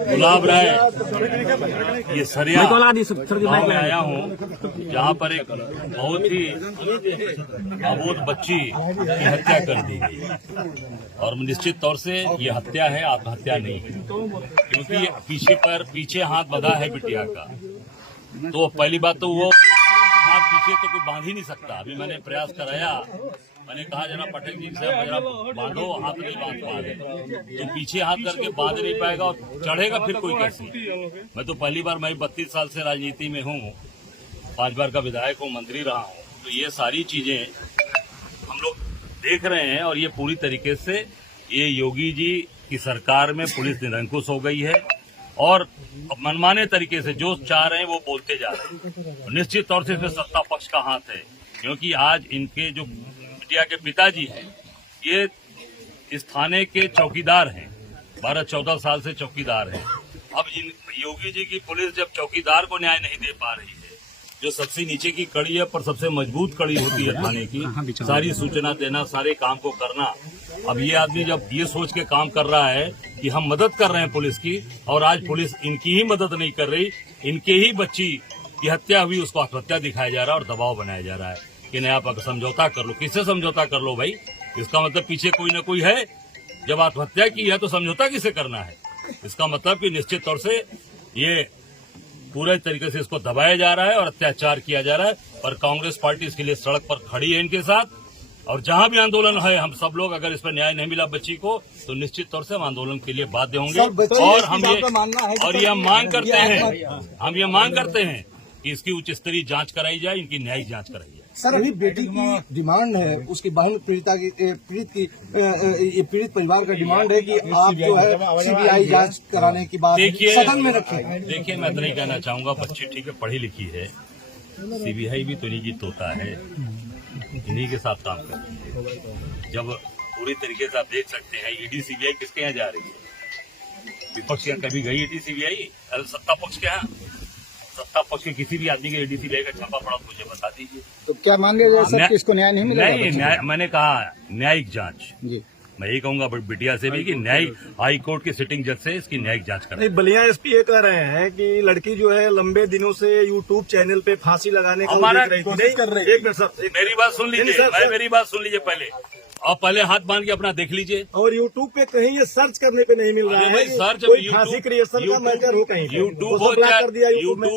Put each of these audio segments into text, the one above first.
गुलाब राय ये सरिया गांव में आया हूँ, जहाँ पर एक बहुत ही अबोध बच्ची की हत्या कर दी गई और निश्चित तौर से ये हत्या है, आत्महत्या नहीं है, क्योंकि पीछे हाथ बंधा है बिटिया का। तो पहली बात तो वो हाथ पीछे तो कोई बांध ही नहीं सकता। अभी मैंने प्रयास कराया, मैंने कहा जरा पटेल जी से जरा बांधो, हाथ नहीं बांध पा रहे तो पीछे हाथ करके बांध नहीं पाएगा और चढ़ेगा फिर कोई कैसे। मैं तो पहली बार, मैं 32 साल से राजनीति में हूँ, 5 बार का विधायक हूँ, मंत्री रहा हूँ, तो ये सारी चीजें हम लोग देख रहे हैं। और ये पूरी तरीके से ये योगी जी की सरकार में पुलिस निरंकुश हो गई है और मनमाने तरीके से जो चाह रहे हैं वो बोलते जा रहे हैं। निश्चित तौर से इसमें सत्ता पक्ष का हाथ है, क्योंकि आज इनके जो बिटिया के पिताजी हैं, ये इस थाने के चौकीदार हैं, 12-14 साल से चौकीदार हैं। अब इन योगी जी की पुलिस जब चौकीदार को न्याय नहीं दे पा रही है, जो सबसे नीचे की कड़ी है पर सबसे मजबूत कड़ी होती है थाने की, सारी सूचना देना, सारे काम को करना। अब ये आदमी जब ये सोच के काम कर रहा है कि हम मदद कर रहे हैं पुलिस की, और आज पुलिस इनकी ही मदद नहीं कर रही, इनके ही बच्ची की हत्या हुई, उसको आत्महत्या दिखाया जा रहा है और दबाव बनाया जा रहा है कि नहीं आप समझौता कर लो। किससे समझौता कर लो भाई? इसका मतलब पीछे कोई न कोई है। जब आत्महत्या की है तो समझौता किसे करना है? इसका मतलब कि निश्चित तौर से ये पूरे तरीके से इसको दबाया जा रहा है और अत्याचार किया जा रहा है। पर कांग्रेस पार्टी इसके लिए सड़क पर खड़ी है इनके साथ, और जहां भी आंदोलन है, हम सब लोग अगर इस पर न्याय नहीं मिला बच्ची को तो निश्चित तौर से हम आंदोलन के लिए बाध्य होंगे। और हम ये मांग करते हैं कि इसकी उच्च स्तरीय जांच कराई जाए, इनकी न्यायिक जांच कराई जाए। सर, अभी बेटी की डिमांड है, उसकी बहन पीड़ित परिवार का डिमांड है कि आप जो है सीबीआई जांच कराने की बात सदन में रखें। देखिए, मैं तो नहीं कहना चाहूंगा, बच्ची ठीक है, पढ़ी लिखी है, सीबीआई भी तो निजी तोता है, इन्हीं के साथ काम करती है। जब पूरी तरीके से आप देख सकते हैं ईडी सीबीआई किसके यहाँ जा रही है? विपक्ष यहाँ कभी गई ईडी सीबीआई? सत्ता पक्ष के यहाँ, सत्ता पक्ष के किसी भी आदमी के ईडी सीबीआई का छापा पड़ा मुझे बता दीजिए। तो क्या मान लिया जाए कि इसको न्याय नहीं मिलेगा? नहीं, मैंने कहा न्यायिक जांच जी। मैं यही कहूंगा बिटिया से भी कि न्यायिक हाई कोर्ट की सिटिंग जज से इसकी न्यायिक जांच करें। बलिया एसपी ये कह रहे हैं कि लड़की जो है लंबे दिनों से यूट्यूब चैनल पे फांसी लगाने का कोशिश कर रही है। एक मिनट, मेरी बात सुन लीजिए, मेरी बात सुन लीजिए पहले, और पहले हाथ बांध के अपना देख लीजिए। और यूट्यूब पे कहीं ये सर्च करने पे नहीं मिल रहा है, सर्च फांसी क्रिएशन का मैटर हो, कहीं यूट्यूब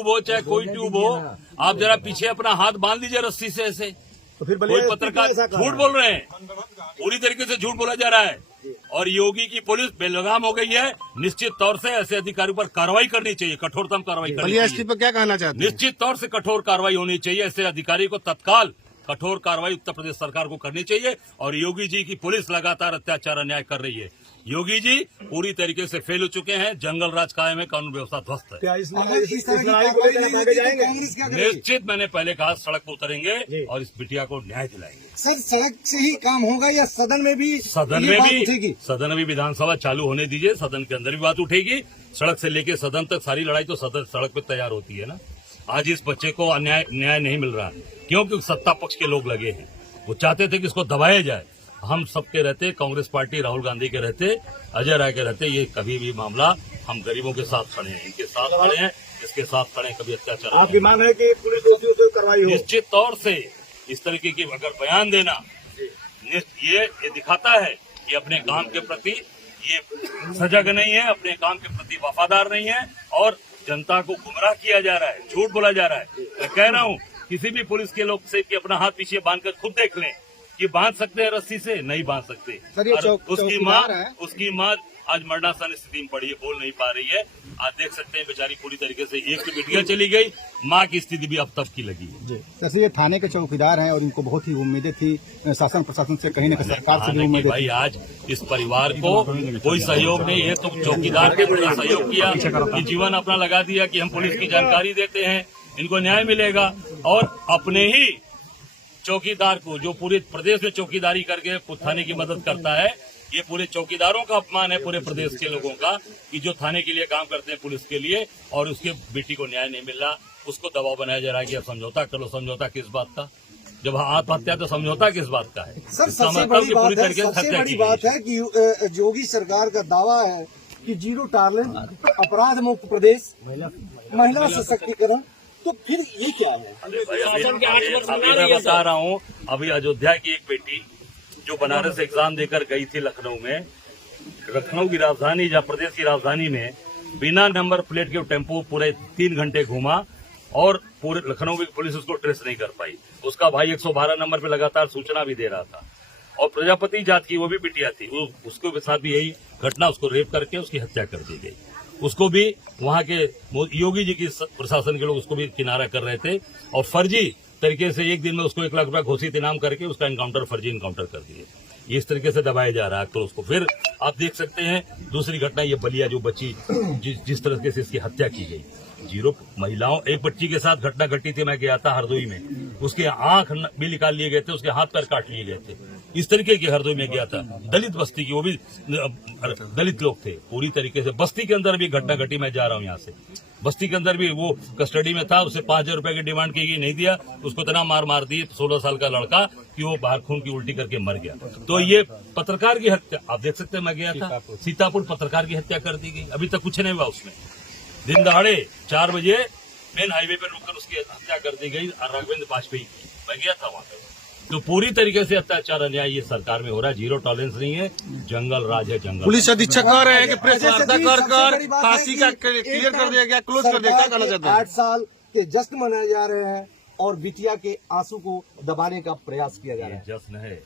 हो चाहे कोई ट्यूब हो, आप जरा पीछे अपना हाथ बांध लीजिए रस्सी से ऐसे। तो फिर कोई पत्रकार झूठ बोल रहे हैं, पूरी तरीके से झूठ बोला जा रहा है। और योगी की पुलिस बेलगाम हो गई है। निश्चित तौर से ऐसे अधिकारियों पर कार्रवाई करनी चाहिए, कठोरतम कार्रवाई करनी चाहिए। पर क्या कहना चाहते हैं? निश्चित तौर से कठोर कार्रवाई होनी चाहिए, ऐसे अधिकारी को तत्काल कठोर कार्रवाई उत्तर प्रदेश सरकार को करनी चाहिए। और योगी जी की पुलिस लगातार अत्याचार अन्याय कर रही है। योगी जी पूरी तरीके से फेल हो चुके हैं, जंगल राज कायम है, कानून व्यवस्था ध्वस्त है। निश्चित मैंने पहले कहा सड़क पर उतरेंगे और इस बिटिया को न्याय दिलाएंगे। सर, सड़क से ही काम होगा या सदन में भी? सदन में भी विधानसभा चालू होने दीजिए, सदन के अंदर भी बात उठेगी। सड़क से लेके सदन तक सारी लड़ाई तो सड़क पे तैयार होती है ना। आज इस बच्चे को न्याय नहीं मिल रहा, क्योंकि सत्ता पक्ष के लोग लगे हैं, वो चाहते थे कि इसको दबाया जाए। हम सबके रहते, कांग्रेस पार्टी राहुल गांधी के रहते, अजय राय के रहते, ये कभी भी मामला, हम गरीबों के साथ खड़े हैं, इनके साथ खड़े हैं, इसके साथ खड़े हैं, कभी अत्याचार। आपकी मांग है कि पुलिस दोषियों से कार्रवाई हो? निश्चित तौर से इस तरीके की अगर बयान देना, ये दिखाता है कि अपने काम के प्रति ये सजग नहीं है, अपने काम के प्रति वफादार नहीं है, और जनता को गुमराह किया जा रहा है, झूठ बोला जा रहा है। मैं कह रहा हूँ किसी भी पुलिस के लोग से कि अपना हाथ पीछे बांधकर खुद देख लें कि बांध सकते हैं रस्सी से, नहीं बांध सकते। उसकी माँ आज मरणासन स्थिति में पड़ी है, बोल नहीं पा रही है। आज देख सकते हैं बेचारी पूरी तरीके से, एक तो बिटिया चली गई, माँ की स्थिति भी अब तब की लगी है। जैसे ये थाने के चौकीदार हैं और इनको बहुत ही उम्मीदें थी शासन प्रशासन से, कहीं न कहीं सरकार से भी उम्मीदें। भाई आज इस परिवार को कोई सहयोग नहीं है, तो चौकीदार ने बड़ा सहयोग किया, ये जीवन अपना लगा दिया कि हम पुलिस की जानकारी देते हैं, इनको न्याय मिलेगा। और अपने ही चौकीदार को, जो पूरे प्रदेश में चौकीदारी करके थाने की मदद करता है, ये पूरे चौकीदारों का अपमान है पूरे प्रदेश के लोगों का, कि जो थाने के लिए काम करते हैं पुलिस के लिए, और उसके बेटी को न्याय नहीं मिल रहा, उसको दबाव बनाया जा रहा है कि आप समझौता कर लो। समझौता किस बात का? जब आत्महत्या तो समझौता किस बात का है? सर, सबसे बड़ी बात है कि योगी सरकार का दावा है कि जीरो टॉलरेंस, अपराध मुक्त प्रदेश, महिला सशक्तिकरण, तो फिर ये क्या है? अभी मैं बता रहा हूँ, अभी अयोध्या की एक बेटी जो बनारस एग्जाम देकर गई थी लखनऊ में, लखनऊ की राजधानी या प्रदेश की राजधानी में बिना नंबर प्लेट के टेम्पो पूरे 3 घंटे घूमा और पूरे लखनऊ की पुलिस उसको ट्रेस नहीं कर पाई। उसका भाई 112 नंबर पे लगातार सूचना भी दे रहा था। और प्रजापति जात की वो भी बिटिया थी, उसके साथ भी यही घटना, उसको रेप करके उसकी हत्या कर दी गई। उसको भी वहां के योगी जी की प्रशासन के लोग उसको भी किनारा कर रहे थे और फर्जी तरीके से एक दिन में उसको 1 लाख रुपया घोषित इनाम करके उसका एनकाउंटर, फर्जी एनकाउंटर कर दिए। इस तरीके से दबाया जा रहा है। तो उसको फिर आप देख सकते हैं दूसरी घटना, ये बलिया जो बच्ची जिस तरह से इसकी हत्या की गई, जीरो महिलाओं, एक बच्ची के साथ घटना घटी थी, मैं गया था हरदोई में, उसके आंख भी निकाल लिए गए थे, उसके हाथ पैर काट लिए गए थे। इस तरीके की हरदोई में गया था, दलित बस्ती की, वो भी दलित लोग थे। पूरी तरीके से बस्ती के अंदर भी घटना घटी, मैं जा रहा हूँ यहाँ से, बस्ती के अंदर भी वो कस्टडी में था, उसे 5,000 रुपए की डिमांड की गई, नहीं दिया, उसको इतना मार दी 16 साल का लड़का कि वो बाहर खून की उल्टी करके मर गया। तो ये पत्रकार की हत्या, आप देख सकते हैं, मैं गया था सीतापुर, पत्रकार की हत्या कर दी गई, अभी तक कुछ नहीं हुआ उसमें। दिन दहाड़े 4 बजे मेन हाईवे पर रुककर उसकी हत्या कर दी गई राघवेंद्र वाजपेयी की, मैं गया था वहां पे। तो पूरी तरीके से अत्याचार अन्याय ये सरकार में हो रहा है, जीरो टॉलरेंस नहीं है, जंगल राज है, जंगल। पुलिस अधीक्षक कह रहे हैं कि प्रेस वार्ता कर फांसी का क्लियर कर दिया गया, क्लोज कर दिया, क्या कहना चाहते हैं? 8 साल के जश्न मनाए जा रहे हैं और बिटिया के आंसू को दबाने का प्रयास किया जा रहा है। जश्न है,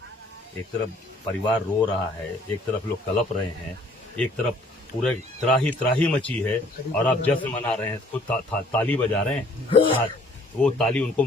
एक तरफ परिवार रो रहा है, एक तरफ लोग कलप रहे हैं, एक तरफ पूरे त्राही मची है और आप जश्न मना रहे हैं, खुद ताली बजा रहे हैं, वो ताली उनको